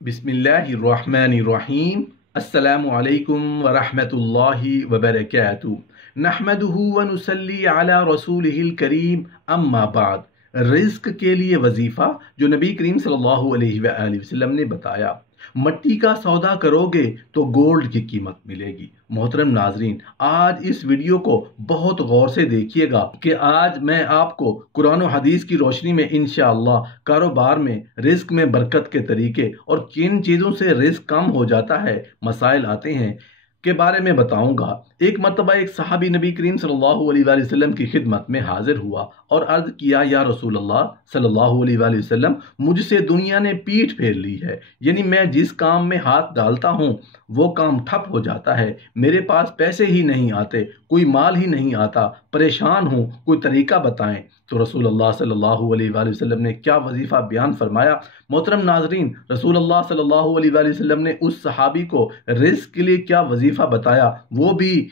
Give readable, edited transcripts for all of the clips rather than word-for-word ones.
बिस्मिल्लाहिर्रहमानिर्रहीम। अस्सलामु अलैकुम वरहमतुल्लाहि वबरकातुहू। नहमदुहु व नुसल्ली अला रसूलिहिल करीम, अम्मा बाद। रिज़्क के लिए वजीफ़ा जो नबी करीम सल्लल्लाहु अलैहि वसल्लम ने बताया। मट्टी का सौदा करोगे तो गोल्ड की कीमत मिलेगी। मोहतरम नाजरीन, आज इस वीडियो को बहुत गौर से देखिएगा कि आज मैं आपको कुरान और हदीस की रोशनी में इंशाअल्लाह कारोबार में, रिस्क में बरकत के तरीके और किन चीज़ों से रिस्क कम हो जाता है, मसाइल आते हैं के बारे में बताऊंगा। एक मरतबा एक सहाबी नबी करीम सल्लल्लाहु अलैहि वसल्लम की खिदमत में हाजिर हुआ और अर्ज किया, या रसूल अल्लाह सल्लल्लाहु अलैहि वसल्लम, मुझसे दुनिया ने पीठ फेर ली है। यानी मैं जिस काम में हाथ डालता हूँ वो काम ठप हो जाता है, मेरे पास पैसे ही नहीं आते, कोई माल ही नहीं आता, परेशान हूँ, कोई तरीका बताएं। तो रसूल अल्लाह सल्लल्लाहु अलैहि वसल्लम ने क्या वजीफ़ा बयान फरमाया। मोहतरम नाजरीन, रसूल अल्लाह सल्लल्लाहु अलैहि वसल्लम ने उस सहाबी को रिस्क के लिए क्या वजीफ़ा बताया वो भी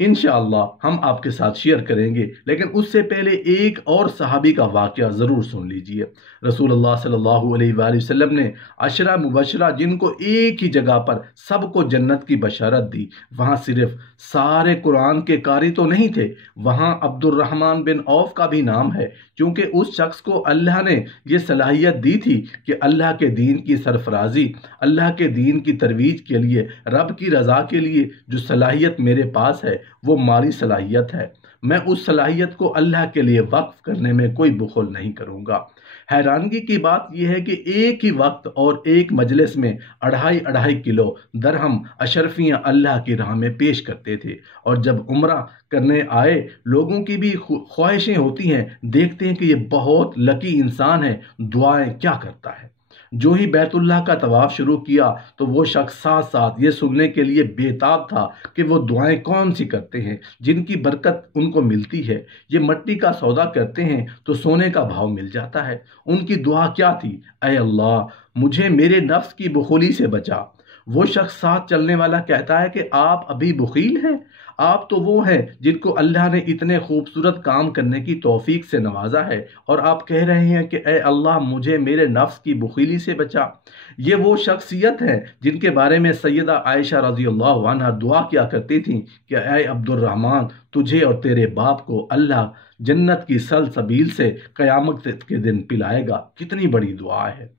इंशाअल्लाह हम आपके साथ शेयर करेंगे। लेकिन उससे पहले एक और सहाबी का वाक़या ज़रूर सुन लीजिए। रसूल अल्लाह सल्लल्लाहु अलैहि वसल्लम ने अशरा मुबशरा, जिनको एक ही जगह पर सबको जन्नत की बशारत दी, वहाँ सिर्फ सारे कुरान के कारी तो नहीं थे, वहाँ अब्दुर्रहमान बिन औफ का भी नाम है, क्योंकि उस शख्स को अल्लाह ने ये सलाहियत दी थी कि अल्लाह के दीन की सरफराजी, अल्लाह के दीन की तरवीज के लिए, रब की रज़ा के लिए जो सलाहियत मेरे पास है वो माली सलाहियत है। मैं उस सलाहियत को अल्लाह के लिए वक्फ करने में कोई बुखल नहीं करूँगा। हैरानगी की बात यह है कि एक ही वक्त और एक मजलिस में 2.5 किलो दरहम अशरफियाँ अल्लाह की राह में पेश करते थे। और जब उम्रा करने आए लोगों की भी ख्वाहिशें होती हैं, देखते हैं कि ये बहुत लकी इंसान है, दुआएं क्या करता है। जो ही बैतुल्लाह का तवाफ शुरू किया तो वो शख्स साथ साथ ये सुनने के लिए बेताब था कि वो दुआएं कौन सी करते हैं जिनकी बरकत उनको मिलती है। ये मट्टी का सौदा करते हैं तो सोने का भाव मिल जाता है। उनकी दुआ क्या थी? ऐ अल्लाह, मुझे मेरे नफ्स की बुखुली से बचा। वो शख्स साथ चलने वाला कहता है कि आप अभी बुखील हैं? आप तो वो हैं जिनको अल्लाह ने इतने खूबसूरत काम करने की तौफीक से नवाजा है और आप कह रहे हैं कि ऐ अल्लाह, मुझे मेरे नफ्स की बुखीली से बचा। ये वो शख्सियत है जिनके बारे में सैयदा आयशा रज़ी अल्लाह अन्हा दुआ किया करती थी कि ऐ अब्दुर्रहमान, तुझे और तेरे बाप को अल्लाह जन्नत की सलसबील से क़यामत के दिन पिलाएगा। कितनी बड़ी दुआ है।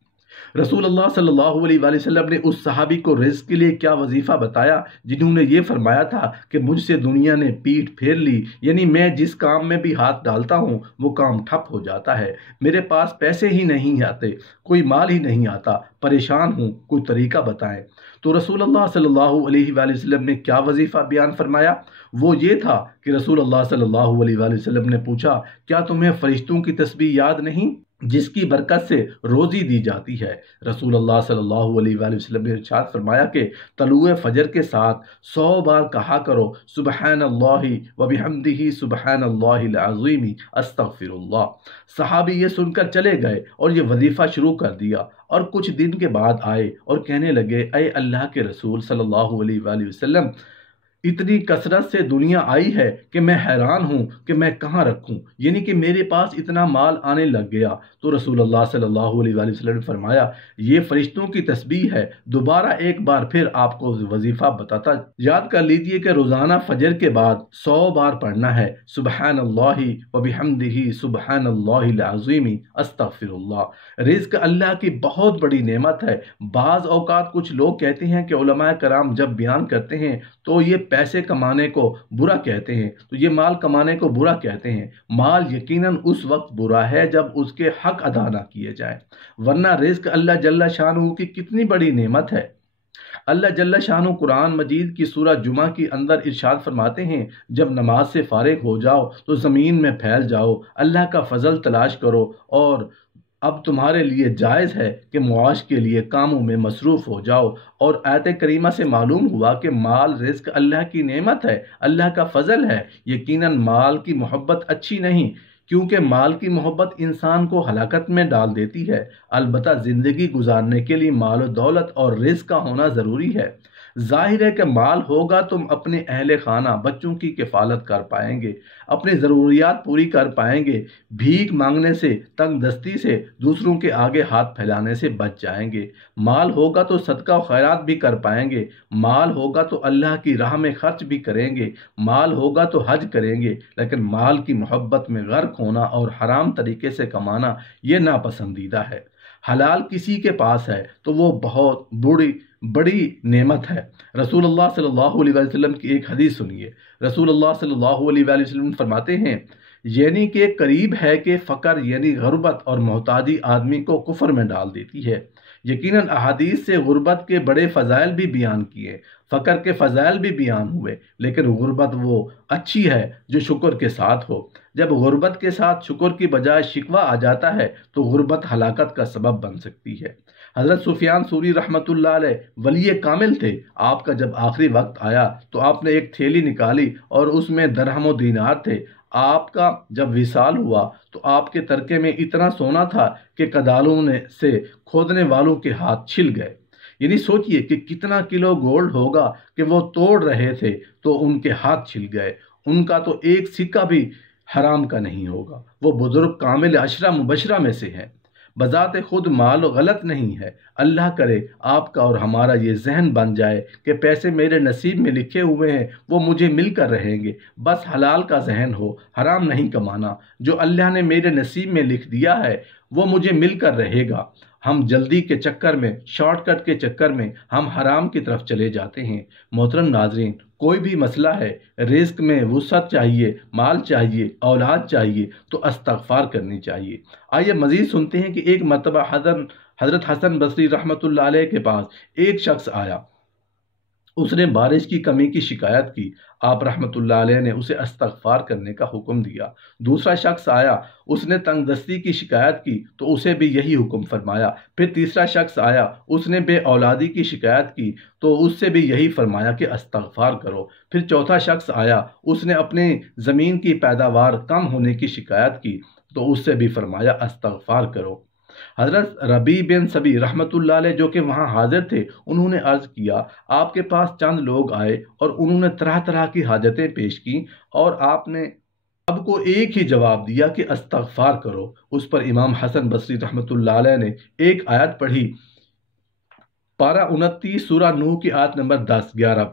रसूल अल्लाह सल्लल्लाहु अलैहि वसल्लम ने उस सहाबी को रिज़्क के लिए क्या वजीफ़ा बताया जिन्होंने ये फरमाया था कि मुझसे दुनिया ने पीठ फेर ली। यानी मैं जिस काम में भी हाथ डालता हूँ वो काम ठप हो जाता है, मेरे पास पैसे ही नहीं आते, कोई माल ही नहीं आता, परेशान हूँ, कोई तरीका बताएं। तो रसूल अल्लाह सल्लल्लाहु अलैहि वसल्लम ने क्या वजीफ़ा बयान फरमाया? वो ये था कि रसूल अल्लाह सल्लल्लाहु अलैहि वसल्लम ने पूछा, क्या तुम्हें फरिश्तों की तस्बीह याद नहीं जिसकी बरकत से रोज़ी दी जाती है? रसूल अल्लाह सल्लल्लाहु अलैहि वसल्लम ने इरशाद फरमाया कि तलुए फजर के साथ 100 बार कहा करो, सुबहानल्लाहि व बिहम्दिही सुबहानल्लाहिल अज़ीम अस्तगफिरुल्लाह। सहाबी ये सुनकर चले गए और ये वजीफ़ा शुरू कर दिया और कुछ दिन के बाद आए और कहने लगे, ऐ अल्लाह के रसूल सल्लल्लाहु अलैहि वसल्लम, इतनी कसरत से दुनिया आई है कि मैं हैरान हूँ कि मैं कहाँ रखूँ, यानी कि मेरे पास इतना माल आने लग गया। तो रसूल अल्लाह सल्लल्लाहु अलैहि वसल्लम ने फरमाया, ये फरिश्तों की तस्बीह है। दोबारा एक बार फिर आपको वजीफ़ा बताता याद कर लीजिए कि रोज़ाना फजर के बाद 100 बार पढ़ना है, सुबहानल्लाहि व बिहम्दिही सुबहानल्लाहिल अज़ीम अस्तगफिरुल्लाह। रिज़्क अल्लाह की बहुत बड़ी नेमत है। बाज़ औक़ात कुछ लोग कहते हैं कि उलमाए कराम जब बयान करते हैं तो ये पैसे कमाने को बुरा कहते हैं, तो ये माल कमाने को बुरा कहते हैं। माल यकीनन उस वक्त बुरा है जब उसके हक अदा ना किए जाए, वरना रिज़्क अल्लाह जल्ला शानहू की कितनी बड़ी नेमत है। अल्लाह जल्ला शानहू कुरान मजीद की सूरह जुमा के अंदर इरशाद फरमाते हैं, जब नमाज से फारिग हो जाओ तो ज़मीन में फैल जाओ, अल्लाह का फजल तलाश करो और अब तुम्हारे लिए जायज़ है कि मुआश के लिए कामों में मसरूफ़ हो जाओ। और आयत करीमा से मालूम हुआ कि माल रिज़्क अल्लाह की नेमत है, अल्लाह का फ़ज़ल है। यकीनन माल की मोहब्बत अच्छी नहीं, क्योंकि माल की मोहब्बत इंसान को हलाकत में डाल देती है। अलबत्ता ज़िंदगी गुजारने के लिए माल और दौलत और रिज़्क का होना ज़रूरी है। ظاہر ہے کہ مال ہوگا تم اپنے اہل خانہ بچوں کی کفالت کر پائیں گے، اپنی ضروریات پوری کر پائیں گے، بھیک مانگنے سے، تنگ دستی سے، دوسروں کے آگے ہاتھ پھیلانے سے بچ جائیں گے۔ مال ہوگا تو صدقہ و خیرات بھی کر پائیں گے، مال ہوگا تو اللہ کی راہ میں خرچ بھی کریں گے، مال ہوگا تو حج کریں گے، لیکن مال کی محبت میں غرق ہونا اور حرام طریقے سے کمانا یہ ناپسندیدہ ہے۔ حلال کسی کے پاس ہے تو وہ بہت بڑی نعمت ہے۔ رسول اللہ صلی اللہ علیہ وسلم کی ایک حدیث سنیے۔ رسول اللہ صلی اللہ علیہ وسلم فرماتے ہیں، یعنی کہ قریب ہے کہ فقر یعنی غربت اور محتاجی آدمی کو کفر میں ڈال دیتی ہے۔ یقیناً احادیث سے غربت کے بڑے فضائل بھی بیان کیے، فقر کے فضائل بھی بیان ہوئے، لیکن غربت وہ اچھی ہے جو شکر کے ساتھ ہو۔ جب غربت کے ساتھ شکر کی بجائے شکوہ آ جاتا ہے تو غربت ہلاکت کا سبب بن سکتی ہے۔ حضرت سفیان ثوری رحمۃ اللہ علیہ ولی کامل تھے۔ آپ کا جب آخری وقت آیا تو آپ نے ایک تھیلی نکالی اور اس میں درہم و دینار تھے۔ آپ کا جب وصال ہوا تو آپ کے ترکے میں اتنا سونا تھا کہ کدالوں سے کھودنے والوں کے ہاتھ چھل گئے۔ یعنی سوچئے کہ کتنا کلو گولڈ ہوگا کہ وہ توڑ رہے تھے تو ان کے ہاتھ چھل گئے۔ ان کا تو ایک سکہ بھی حرام کا نہیں ہوگا۔ وہ بزرگ کامل عشرہ مبشرہ میں سے ہیں۔ بذات خود مال غلط نہیں ہے۔ اللہ کرے آپ کا اور ہمارا یہ ذہن بن جائے کہ پیسے میرے نصیب میں لکھے ہوئے ہیں، وہ مجھے مل کر رہیں گے، بس حلال کا ذہن ہو، حرام نہیں کمانا۔ جو اللہ نے میرے نصیب میں لکھ دیا ہے وہ مجھے مل کر رہے گا۔ ہم جلدی کے چکر میں، شارٹ کٹ کے چکر میں ہم حرام کی طرف چلے جاتے ہیں۔ محترم ناظرین، کوئی بھی مسئلہ ہے، رزق میں وسعت چاہیے، مال چاہیے، اولاد چاہیے تو استغفار کرنی چاہیے۔ آئیے مزید سنتے ہیں کہ ایک مرتبہ حضرت حسن بصری رحمۃ اللہ علیہ کے پاس ایک شخص آیا۔ اس نے بارش کی کمی کی شکایت کی۔ آپ رحمۃ اللہ علیہ نے اسے استغفار کرنے کا حکم دیا۔ دوسرا شخص آیا، اس نے تنگ دستی کی شکایت کی تو اسے بھی یہی حکم فرمایا۔ پھر تیسرا شخص آیا، اس نے بے اولادی کی شکایت کی تو اس سے بھی یہی فرمایا کہ استغفار کرو۔ پھر چوتھا شخص آیا، اس نے اپنی زمین کی پیداوار کم ہونے کی شکایت کی تو اس سے بھی فرمایا استغفار کرو۔ حضرت ربیع بن سبی رحمۃ اللہ علیہ جو کہ وہاں حاضر تھے، انہوں نے عرض کیا، آپ کے پاس چند لوگ آئے اور انہوں نے طرح طرح کی حاجتیں پیش کی اور آپ نے سب کو ایک ہی جواب دیا کہ استغفار کرو۔ اس پر امام حسن بصری رحمۃ اللہ علیہ نے ایک آیت پڑھی، پارہ 29 سورہ نوح کی آیت نمبر 10-11،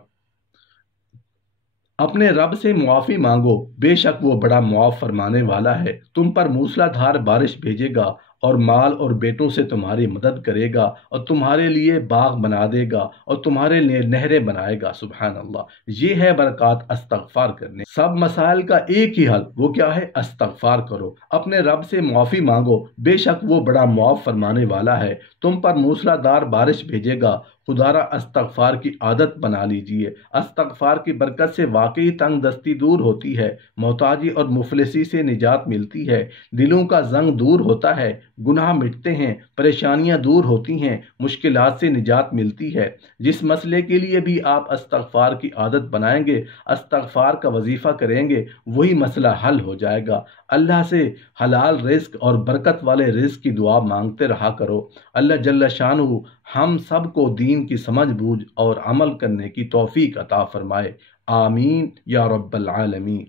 اپنے رب سے معافی مانگو، بے شک وہ بڑا معاف فرمانے والا ہے، تم پر موسلا دھار بارش بھیجے گا اور مال اور بیٹوں سے تمہاری مدد کرے گا اور تمہارے لیے باغ بنا دے گا اور تمہارے لیے نہریں بنائے گا۔ سبحان اللہ، یہ ہے برکات استغفار کرنے۔ سب مسائل کا ایک ہی حل، وہ کیا ہے؟ استغفار کرو، اپنے رب سے معافی مانگو، بے شک وہ بڑا معاف فرمانے والا ہے، تم پر موسلا دھار بارش بھیجے گا۔ خدا را استغفار کی عادت بنا لیجئے۔ استغفار کی برکت سے واقعی تنگ دستی دور ہوتی ہے، محتاجی اور مفلسی سے نجات ملتی ہے، دلوں کا زنگ دور ہوتا ہے، گناہ مٹتے ہیں، پریشانیاں دور ہوتی ہیں، مشکلات سے نجات ملتی ہے۔ جس مسئلے کے لیے بھی آپ استغفار کی عادت بنائیں گے، استغفار کا وظیفہ کریں گے، وہی مسئلہ حل ہو جائے گا۔ اللہ سے حلال رزق اور برکت والے رزق کی دعا مانگتے رہا کرو۔ اللہ جل شانہ ہم سب کو دین کی سمجھ بوجھ اور عمل کرنے کی توفیق عطا فرمائے۔ آمین یا رب العالمین۔